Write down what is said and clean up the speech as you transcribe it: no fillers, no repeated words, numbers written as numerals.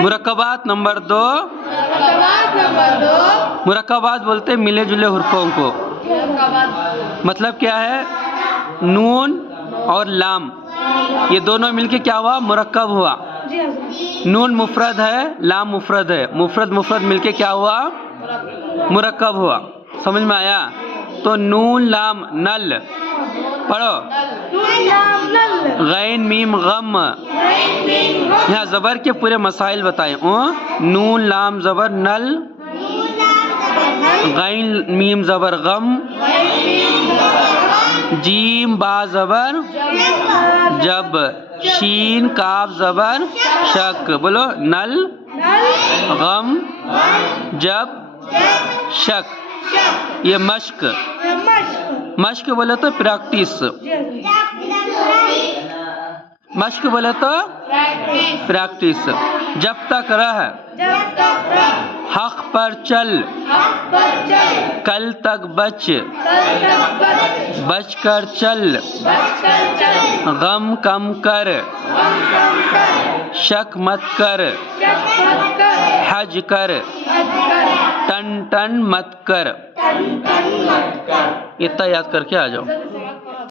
مرکبات number 2، مرکبات بولتے ہیں ملے جلے حرفوں کو. مطلب کیا ہے؟ نون اور لام یہ دونوں مل کے کیا ہوا؟ مرکب ہوا. نون مفرد ہے، لام مفرد ہے، مفرد مفرد مل کے کیا ہوا؟ مرکب ہوا. سمجھ میں آیا؟ تو نون لام نل پڑھو. غین میم غم. یہاں زبر کے پورے مسائل بتائیں. نون لام زبر نل، غین میم زبر غم، جیم با زبر جب، شین کاف زبر شک. بولو نل، غم، جب، شک. یہ مشق. مشق بولے تو پریکٹس. مشق بولے تو پریکٹس. جب تک رہ، حق پر چل، کل تک بچ، بچ کر چل، غم کم کر، شک مت کر، حج کر، ٹن ٹن مت کر. اتنا یاد کر کے آ جاؤ.